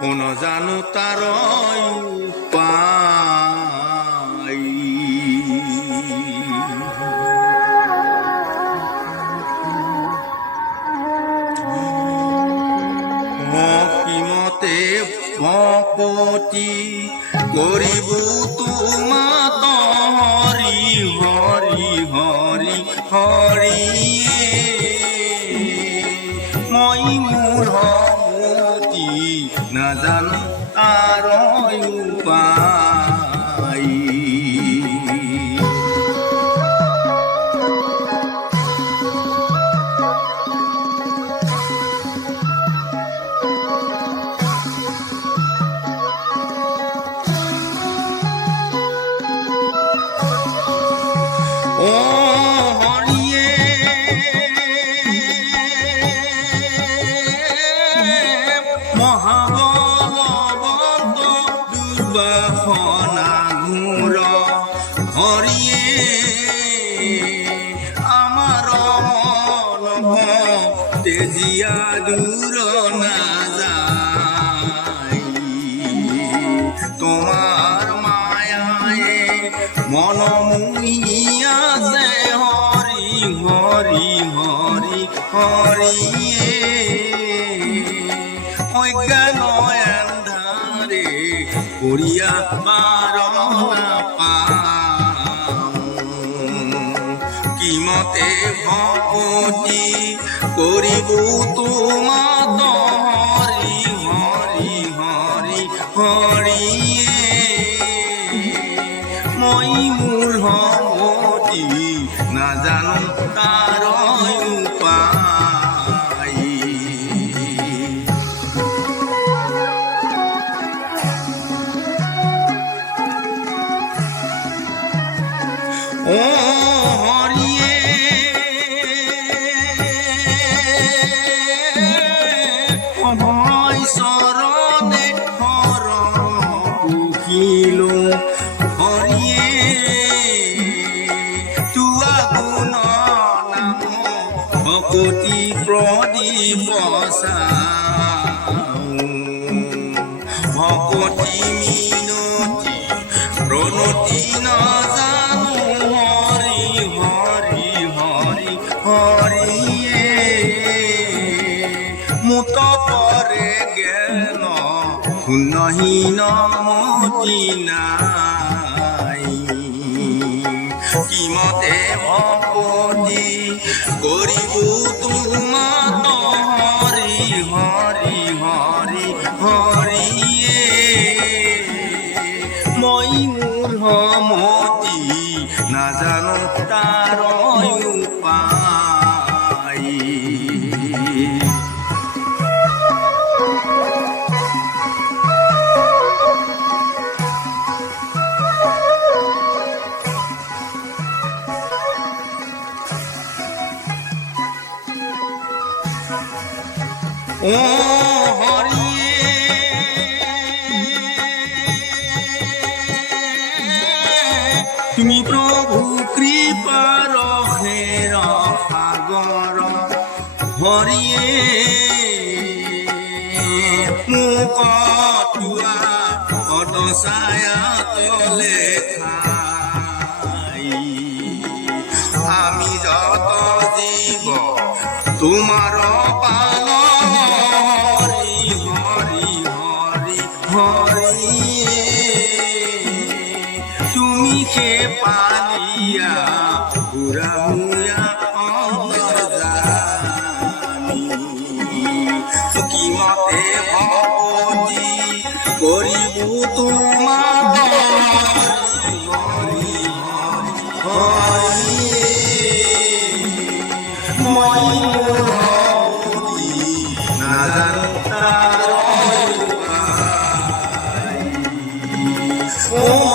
কোন জানো তাৰ উপায় মতে ভকতি কৰিব তোমাত হৰি হৰি হৰি হৰি মই মোৰ মতি নাজানো তাৰ উপায় হরিয়ে আমার মন তেজিয়া দূর না যায় তোমার মায়ায় মন মুহিয়াছে হরি হরি হরি হরিয়ে অজ্ঞান আন্ধারে করিয়া বারণা কিমতে ভকতি করিব তোমাত হরি হরি হরি হৰিয়ে মই মোৰ মতি নাজানো তাৰ উপায় চৰণে শৰণ পুহিলো হৰিয়ে তোৱা গুণ নাম ভকতি প্ৰদীপ ভকতি মিনতি প্ৰণতি নাজানো হৰি হৰি হৰি হৰিয়ে মুত পৰে জ্ঞান শূন্যহীন মতি নাই কিমতে ভকতি কৰিব তোমাত হৰি হৰি হৰি হৰিয়ে মই মোৰ মতি নাজানো তাৰ উপায় হৰিয়ে তুমি প্ৰভু কৃপাৰ হেৰ সাগৰ হৰিয়ে মোক তোৱা পদছায়া তলে ঠাই আমি যত জীৱ তোমাৰ পাল তুমি সে পালিয়া পুৰামুয়া কিমতে ভকতি কৰিব তোমাৰ মই ও